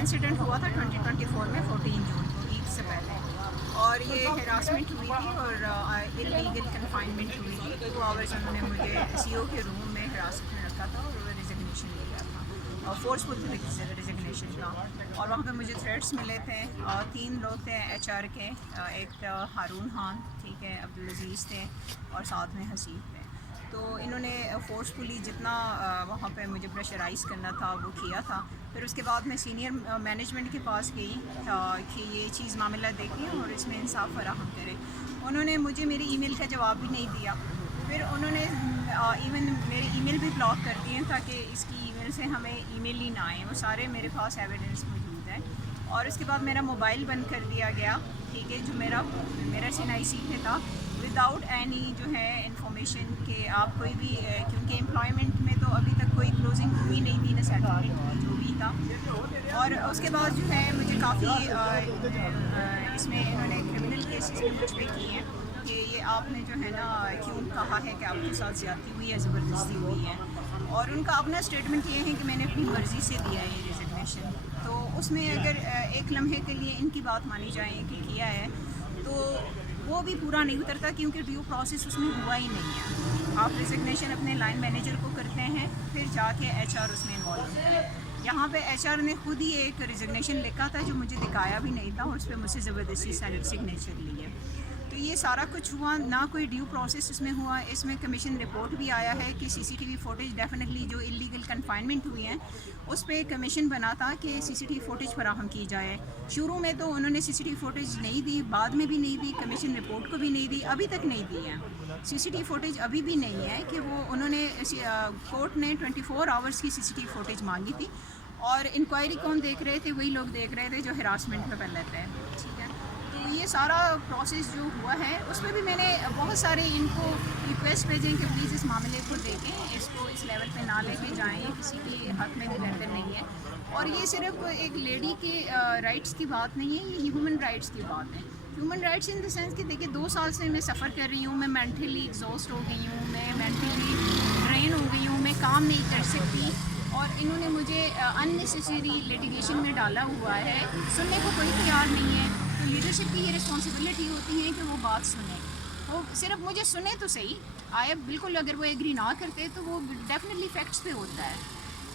Incident ہوا تھا 2024 میں 14 جون کو، عید سے پہلے، اور یہ ہراسمنٹ ہوئی تھی اور انلیگل کنفائنمنٹ ہوئی تھی. 2 آورس انہوں نے مجھے سی او کے روم میں حراست میں رکھا تھا اور ریزگنیشن لیا تھا، اور فورسفل ریزگنیشن کا. اور وہاں پہ مجھے تھریٹس ملے تھے. 3 لوگ تھے ایچ آر کے، ایک ہارون خان، ٹھیک ہے، عبدالعزیز تھے، اور ساتھ میں حسیب تھے. تو انہوں نے فورسفلی جتنا وہاں پہ مجھے پریشرائز کرنا تھا وہ کیا تھا. پھر اس کے بعد میں سینئر مینجمنٹ کے پاس گئی کہ یہ چیز معاملہ دیکھیں اور اس میں انصاف فراہم کریں. انہوں نے مجھے میری ای میل کا جواب بھی نہیں دیا. پھر انہوں نے ایون میرے ای میل بھی بلاک کر دیے تاکہ اس کی ای میل سے ہمیں ای میل ہی نہ آئیں. وہ سارے میرے پاس ایویڈنس موجود ہیں. اور اس کے بعد میرا موبائل بند کر دیا گیا، ٹھیک ہے، جو میرا سین آئی سی پہ تھا، وداؤٹ اینی جو ہے انفارمیشن کہ آپ کوئی بھی، کیونکہ امپلائمنٹ میں تو ابھی تک کوئی کلوزنگ ہوئی نہیں تھی، نہ سیٹلمنٹ ہوئی، جو بھی تھا. اور اس کے بعد جو ہے مجھے کافی اس میں انہوں نے کرمنل کیسز بھی مجھ پہ کیے ہیں کہ یہ آپ نے جو ہے نا کیوں کہا ہے کہ آپ کے ساتھ زیادتی ہوئی ہے، زبردستی ہوئی ہے. اور ان کا اپنا اسٹیٹمنٹ یہ ہے کہ میں نے اپنی مرضی سے دیا ہے یہ ریزگنیشن. تو اس میں اگر ایک لمحے کے لیے ان کی بات مانی جائے کہ کیا ہے، تو وہ بھی پورا نہیں اترتا، کیونکہ ڈیو پروسیس اس میں ہوا ہی نہیں ہے. آپ ریزگنیشن اپنے لائن مینیجر کو کرتے ہیں، پھر جا کے ایچ آر اس میں انوالو ہوتا ہے. یہاں پہ ایچ آر نے خود ہی ایک ریزگنیشن لکھا تھا جو مجھے دکھایا بھی نہیں تھا، اور اس پہ مجھ سے زبردستی سگنیچر لی ہے. تو یہ سارا کچھ ہوا، نہ کوئی ڈیو پروسیس اس میں ہوا. اس میں کمیشن رپورٹ بھی آیا ہے کہ C C T V footage definitely جو انلیگل کنفائنمنٹ ہوئی ہیں اس پہ کمیشن بنا تھا کہ C C T V footage فراہم کی جائے. شروع میں تو انہوں نے سی سی ٹی وی فوٹیج نہیں دی، بعد میں بھی نہیں دی، کمیشن رپورٹ کو بھی نہیں دی، ابھی تک نہیں دی ہے. سی سی ٹی وی فوٹیج ابھی بھی نہیں ہے کہ وہ انہوں نے کورٹ نے 24 آورس کی سی سی ٹی وی فوٹیج مانگی تھی. اور انکوائری کون دیکھ رہے تھے؟ وہی لوگ دیکھ رہے تھے جو ہراسمنٹ میں پہلے تھے. ٹھیک ہے، تو یہ سارا پروسیس جو ہوا ہے اس میں بھی میں نے بہت سارے ان کو ریکویسٹ بھیجیں کہ پلیز اس معاملے کو دیکھیں، اس کو اس لیول پہ نہ لے کے جائیں، یہ کسی کے حق میں بھی بہتر نہیں ہے. اور یہ صرف ایک لیڈی کے رائٹس کی بات نہیں ہے، یہ ہیومن رائٹس کی بات ہے. Human rights in the sense کہ دیکھیے 2 سال سے میں سفر کر رہی ہوں، میں مینٹلی ایگزاسٹ ہو گئی ہوں، میں مینٹلی ڈرین ہو گئی ہوں، میں کام نہیں کر سکتی. اور انہوں نے مجھے اننیسیسری لیٹیگیشن میں ڈالا ہوا ہے. سننے کو کوئی تیار نہیں ہے. تو لیڈرشپ کی یہ رسپانسبلٹی ہوتی ہے کہ وہ بات سنیں. وہ صرف مجھے سنیں تو صحیح، آئے بالکل اگر وہ ایگری نہ کرتے تو وہ ڈیفینیٹلی فیکٹس پہ ہوتا ہے.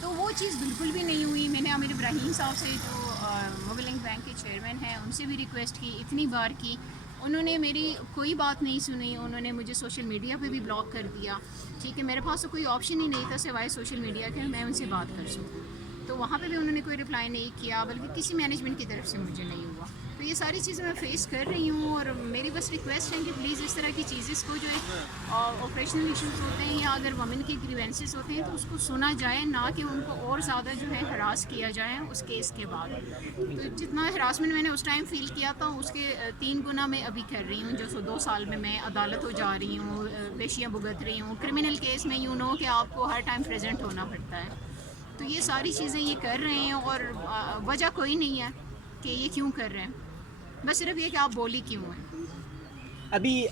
تو وہ چیز بالکل بھی نہیں ہوئی. میں نے عامر ابراہیم صاحب سے جو موبی لنک بینک کے چیئرمین ہیں ان سے بھی ریکویسٹ کی، اتنی بار کی، انہوں نے میری کوئی بات نہیں سنی. انہوں نے مجھے سوشل میڈیا پہ بھی بلاک کر دیا. ٹھیک ہے، میرے پاس تو کوئی آپشن ہی نہیں تھا سوائے سوشل میڈیا کے میں ان سے بات کر سکوں. تو وہاں پہ بھی انہوں نے کوئی رپلائی نہیں کیا، بلکہ کسی مینجمنٹ کی طرف سے مجھے نہیں ہوا. تو یہ ساری چیزیں میں فیس کر رہی ہوں، اور میری بس ریکویسٹ ہے کہ پلیز اس طرح کی چیزیں کو جو ہے آپریشنل ایشوز ہوتے ہیں یا اگر وومن کے گریوینسز ہوتے ہیں تو اس کو سنا جائے، نہ کہ ان کو اور زیادہ جو ہے ہراس کیا جائے اس کیس کے بعد. تو جتنا ہراسمنٹ میں نے اس ٹائم فیل کیا تھا اس کے 3 گنا میں ابھی کر رہی ہوں. جو 2 سال میں عدالت ہو جا رہی ہوں، پیشیاں بھگت رہی ہوں. کرمنل کیس میں یوں نو کہ آپ کو ہر ٹائم پریزنٹ ہونا پڑتا ہے. تو یہ ساری چیزیں یہ کر رہے ہیں، اور وجہ کوئی نہیں ہے کہ یہ کیوں کر رہے ہیں، بس صرف یہ کہ آپ بولی کیوں ہیں. ابھی